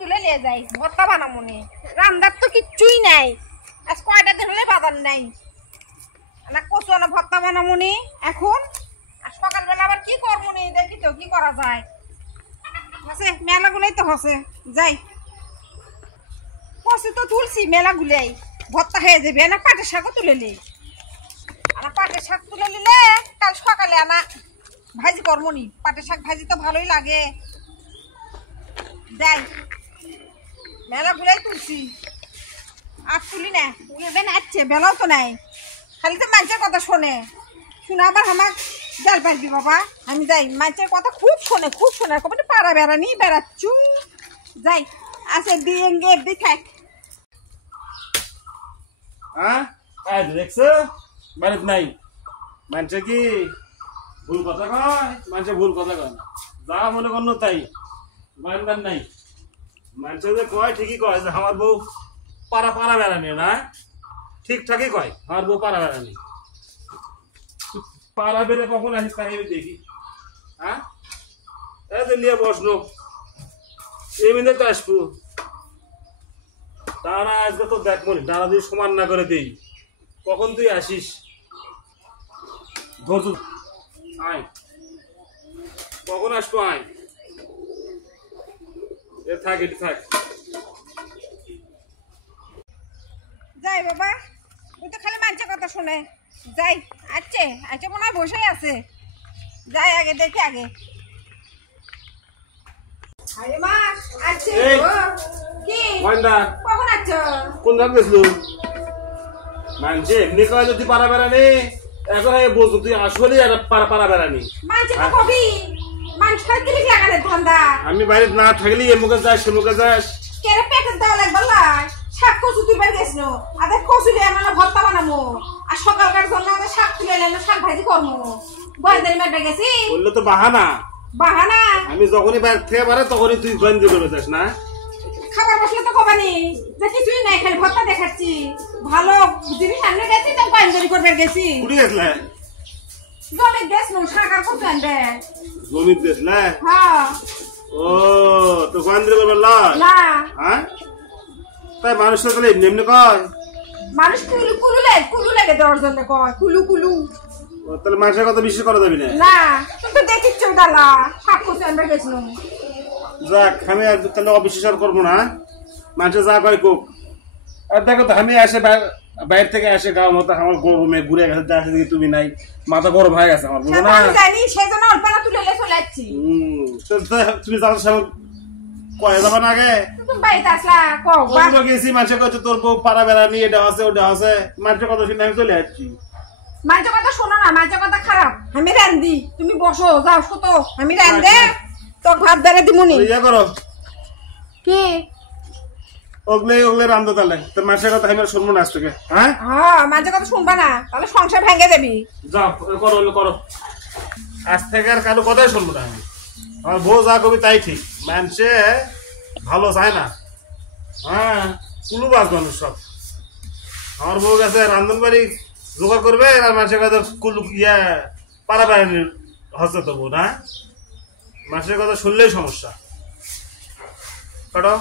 তুলে নিয়ে যাই ভর্তা বানামুনি রান্নার তো কিচ্ছুই নাই আজ কয়টা দিন হলে বাজার নাই না কচু না ভর্তা বানামুনি এখন আর সকালবেলা আবার কি করবনি দেখি তো কি করা যায় আছে মেলাগুলোই তো হচ্ছে যাই কচু তো তুলছি মেলাগুলোই ভর্তা হয়ে যাবে না পাটের শাকও তুলে নিই আর পাটের শাক তুলে নিলে কাল সকালে আনা ভাজি করমনি পাটের শাক ভাজি তো ভালোই লাগে যাই মেলা ঘুরাই তুলছি আর তুলি না তুলে নাচছে বেলাও তো নাই খালি তো মানুষের কথা শোনে শুনে আবার আমার জাল পারবি বাবা আমি যাই মানুষের কথা খুব শোনে কবে পাড়া বেড়ানি বেড়াচ্ছু যাই আছে দিয়ে দি থাক দেখছো বাড়িতে নাই মানুষে কি ভুল কথা কয় মানুষে ভুল কথা কয় না যা মনে করলো তাই মানবার নাই মানুষে যে কয় ঠিকই কয় যে আমার বউ পাড়া বেড়ানি না ঠিকঠাকই কয় আমার বউ পাড়া বেড়ানি পাড়া বেড়ে কখন আসিস তাই আমি দেখি হ্যাঁ নিয়ে বসলো এই মিনিটে তো আসবো তারা আজকে তো দেখ মনি তারা যদি সমান না করে দিই কখন তুই আসিস ধরছ আয় কখন আসবো আয় থাক এটি থাক যাই বাবা তুই তো খালি মানুষের কথা শোনে যাই আচ্ছা মনে হয় বসেই আছে যাই আগে দেখি আগে আরে মা আচ্ছা কি কখন আচ্ছ কোন ধাপ গেছিল মানছে এমনি কয় যদি পাড়া বেড়ানি এখন বলতো তুই আসলে পাড়া বেড়ানি মানছে তো কবি মানুষ খাইতে লাগালে ধান্দা আমি বাইরে না থাকলে এ মুখে যাস সে মুখে যাস কেরে পেটে দেওয়া লাগবে না শাক কচু তুলবার গেছিল আদের কচু দিয়ে আমরা ভর্তা বানাবো আর সকালকার জন্য আমরা শাক তুলে এনে শাক ভাজি করবো গোয়েন্দারি মারবে গেছি বললে তো বাহানা আমি যখনই বাইরে থেকে পারে তখনই তুই গোয়েন্দি করে যাস না খাবার বসলে তো কবানি যে কিছুই নাই খালি ভর্তা দেখাচ্ছি ভালো জিনিস আনলে গেছি তো গোয়েন্দারি করবার গেছি উঠে গেছলে জমির দেশ নো শাক আর কচু আনবে জমির দেশলে হ্যাঁ ও তো গোয়েন্দারি করবার না হ্যাঁ তাই মানুষ তো তাহলে এমনি কয় মানুষ কুলু লাগে দেওয়ার জন্য কয় কুলু তাহলে মানুষের কথা বিশ্বাস করা যাবে না তুই তো দেখিচ্ছ গালা শাক কচু আনবে গেছিল যাক আমি আর তাহলে অবিশ্বাস আর করবো না মানুষের যা কয় কোক আর দেখো তো আমি আসে বাইরে থেকে আসে গাঁও মতো আমার গরমে ঘুরে গেছে আসে দেখি তুমি নাই মাথা গরম হয়ে গেছে আমার বুঝো না জানি সেজন্য অল্পনা তুলে চলে যাচ্ছি তুমি যাওয়ার সময় কয়ে যাবা না আগে বাড়িতে আসলা কও গেছি মানুষের কাছে তোর বউ পাড়া বেড়ানি এটা আছে ওটা আছে মানুষের কথা শুনে আমি চলে যাচ্ছি মাঝে কথা শোনো না মাঝে কথা খারাপ আমি রান্ধি তুমি বসো যাও শোতো আমি রান্ধে তো ভাত বেড়ে দিমুনি ইয়া করো কি ওগলে রান্ধো তাহলে তোর মাসের কথা আমি আর শুনবো না আজ থেকে হ্যাঁ মাঝে কথা শুনবা না তাহলে সংসার ভেঙে যাবি যাও করো আজ থেকে আর কারো কথাই শুনবো না আমি আমার বউ যা কবি তাই ঠিক মানুষে ভালো চায় না হ্যাঁ কুলুবাজ মানুষ সব আমার বউ গেছে রান্ধন বাড়ি জোগাড় করবে আর মানুষের কথা কুলু পাড়া বেড়ানি হচ্ছে তো বউ না মানুষের কথা শুনলেই সমস্যা কাটো